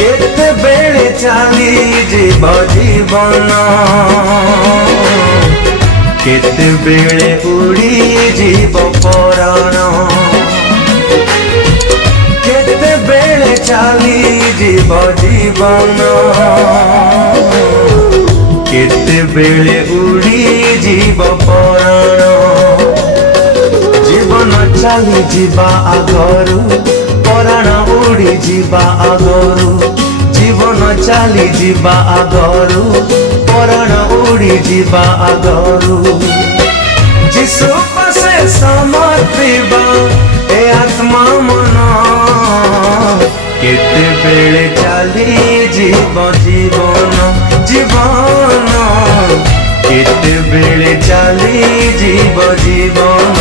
केतेबेले चली जीव जीवन केतेबेले उड़ी जीव पराण केतेबेले चली जीव जीवन केतेबेले उड़ी जीव पराण जीवन चली जीवा आगरू पराण उड़ी जीवा आगरू जीवन चली जीवा आगरू पराण उड़ी जीवा आगरू जिसु पासे समर्पिबा ए आत्मा मन केतेबेले चली जीव जीवन जीवन केतेबेले चली जीव जीवन